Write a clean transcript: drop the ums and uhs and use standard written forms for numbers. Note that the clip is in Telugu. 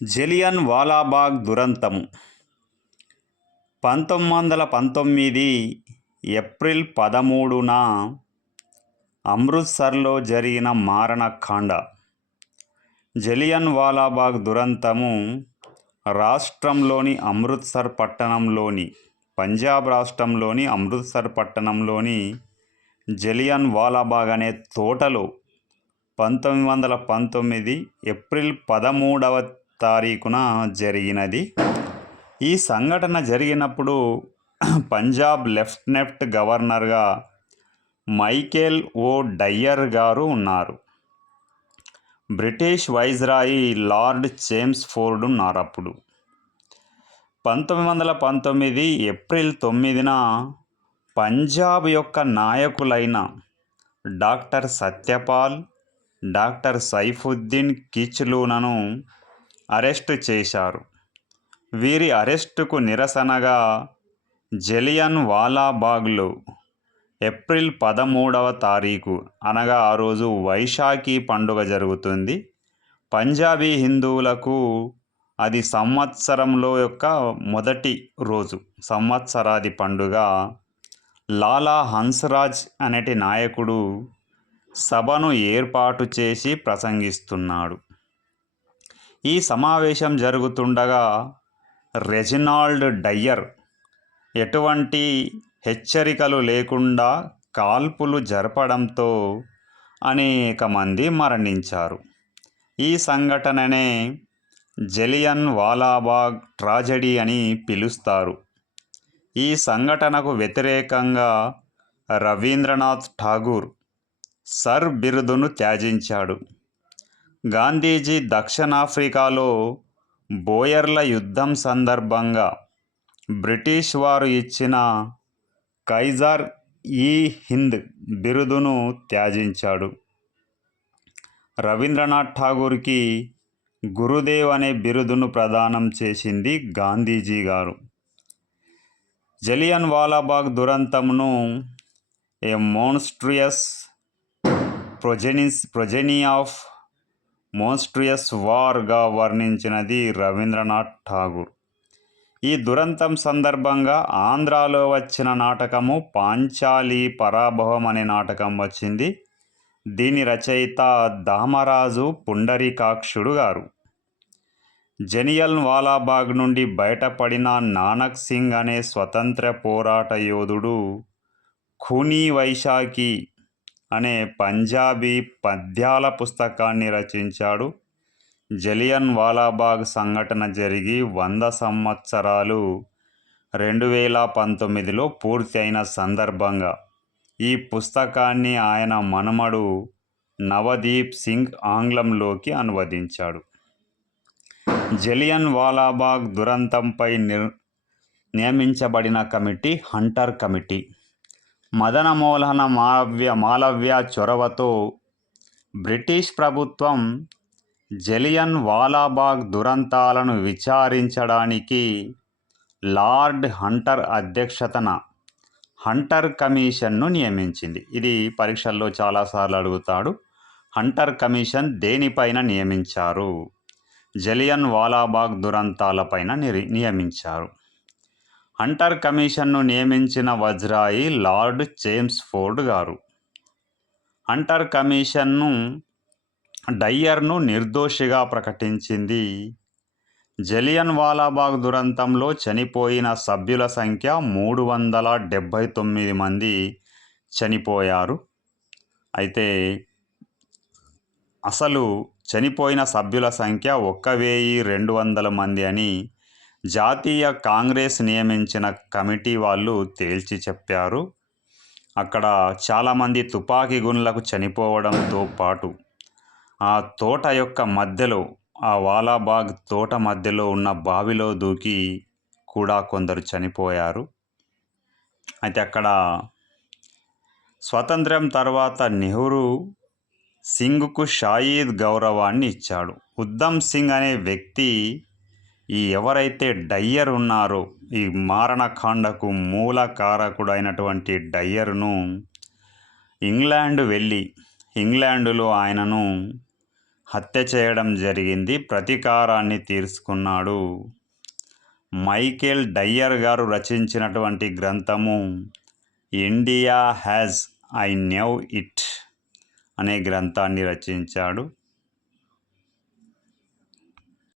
జలియన్ వాలాబాగ్ దురంతము 1919 ఏప్రిల్ 13న అమృత్సర్లో జరిగిన మారణకాండ. జలియన్ వాలాబాగ్ దురంతము రాష్ట్రంలోని అమృత్సర్ పట్టణంలోని పంజాబ్ రాష్ట్రంలోని అమృత్సర్ పట్టణంలోని జలియన్ వాలాబాగ్ అనే తోటలో 1919 ఏప్రిల్ 13వ తారీఖున జరిగినది. ఈ సంఘటన జరిగినప్పుడు పంజాబ్ లెఫ్టినెంట్ గవర్నర్గా మైకేల్ ఓ డయ్యర్ గారు ఉన్నారు. British viceroy Lord Chelmsford ఉన్నారు. అప్పుడు 1919 ఏప్రిల్ 9న పంజాబ్ యొక్క నాయకులైన డాక్టర్ సత్యపాల్, డాక్టర్ సైఫుద్దీన్ కిచ్లూలను అరెస్టు చేశారు. వీరి అరెస్టుకు నిరసనగా జలియన్ వాలాబాగ్లో ఏప్రిల్ 13వ తారీఖు అనగా ఆ రోజు వైశాఖి పండుగ జరుగుతుంది. పంజాబీ హిందువులకు అది సంవత్సరంలో యొక్క మొదటి రోజు, సంవత్సరాది పండుగ. లాలా హన్స్రాజ్ అనేటి నాయకుడు సభను ఏర్పాటు చేసి ప్రసంగిస్తున్నాడు. ఈ సమావేశం జరుగుతుండగా రెజినాల్డ్ డయ్యర్ ఎటువంటి హెచ్చరికలు లేకుండా కాల్పులు జరపడంతో అనేక మంది మరణించారు. ఈ సంఘటననే జలియన్ వాలాబాగ్ ట్రాజెడీ అని పిలుస్తారు. ఈ సంఘటనకు వ్యతిరేకంగా రవీంద్రనాథ్ ఠాగూర్ సర్ బిరుదును త్యజించాడు. గాంధీజీ దక్షిణాఫ్రికాలో బోయర్ల యుద్ధం సందర్భంగా బ్రిటిష్ వారు ఇచ్చిన కైజర్ ఈ హింద్ బిరుదును త్యజించాడు. రవీంద్రనాథ్ ఠాగూర్కి గురుదేవ్ అనే బిరుదును ప్రదానం చేసింది గాంధీజీ గారు. జలియన్ వాలాబాగ్ దురంతంను ఏ మోన్స్ట్రియస్ ప్రొజెనీ ఆఫ్ మోన్స్ట్రియస్ వార్గా వర్ణించినది రవీంద్రనాథ్ ఠాగూర్. ఈ దురంతం సందర్భంగా ఆంధ్రాలో వచ్చిన నాటకము పాంచాలి పరాభవం అనే నాటకం వచ్చింది. దీని రచయిత దామరాజు పుండరీకాక్షుడు గారు. జలియన్ వాలాబాగ్ నుండి బయటపడిన నానక్ సింగ్ అనే స్వతంత్ర పోరాట యోధుడు ఖూనీ వైశాఖి అనే పంజాబీ పద్యాల పుస్తకాన్ని రచించాడు. జలియన్ వాలాబాగ్ సంఘటన జరిగి 100 సంవత్సరాలు 2019లో పూర్తి అయిన సందర్భంగా ఈ పుస్తకాన్ని ఆయన మనుమడు నవదీప్ సింగ్ ఆంగ్లంలోకి అనువదించాడు. జలియన్ వాలాబాగ్ దురంతంపై నియమించబడిన కమిటీ హంటర్ కమిటీ. మదనమోహన మాలవ్య చొరవతో బ్రిటిష్ ప్రభుత్వం జలియన్ వాలాబాగ్ దురంతాలను విచారించడానికి లార్డ్ హంటర్ అధ్యక్షతన హంటర్ కమిషన్ను నియమించింది. ఇది పరీక్షల్లో చాలాసార్లు అడుగుతాడు. హంటర్ కమిషన్ దేనిపైన నియమించారు? జలియన్ వాలాబాగ్ దురంతాలపైన నియమించారు. హంటర్ కమిషన్ను నియమించిన వజ్రాయి లార్డ్ చేమ్స్ ఫోర్డ్ గారు. హంటర్ కమిషన్ను డయ్యర్ను నిర్దోషిగా ప్రకటించింది. జలియన్ వాలాబాగ్ దురంతంలో చనిపోయిన సభ్యుల సంఖ్య 379 మంది చనిపోయారు. అయితే అసలు చనిపోయిన సభ్యుల సంఖ్య 1200 మంది అని జాతీయ కాంగ్రెస్ నియమించిన కమిటీ వాళ్ళు తేల్చి చెప్పారు. అక్కడ చాలామంది తుపాకీ గుండ్లకు చనిపోవడంతో పాటు ఆ తోట యొక్క మధ్యలో, ఆ వాలాబాగ్ తోట మధ్యలో ఉన్న బావిలో దూకి కూడా కొందరు చనిపోయారు. అయితే అక్కడ స్వతంత్రం తర్వాత నెహ్రూ సింగ్కు షాయీద్ గౌరవాన్ని ఇచ్చాడు. ఉద్దమ్ సింగ్ అనే వ్యక్తి, ఈ ఎవరైతే డయ్యర్ ఉన్నారో, ఈ మారణకాండకు మూల కారకుడైనటువంటి డయ్యర్ను ఇంగ్లాండ్ వెళ్ళి ఇంగ్లాండులో ఆయనను హత్య చేయడం జరిగింది, ప్రతీకారాన్ని తీర్చుకున్నాడు. మైకేల్ డయ్యర్ గారు రచించినటువంటి గ్రంథము India has I knew it అనే గ్రంథాన్ని రచించాడు.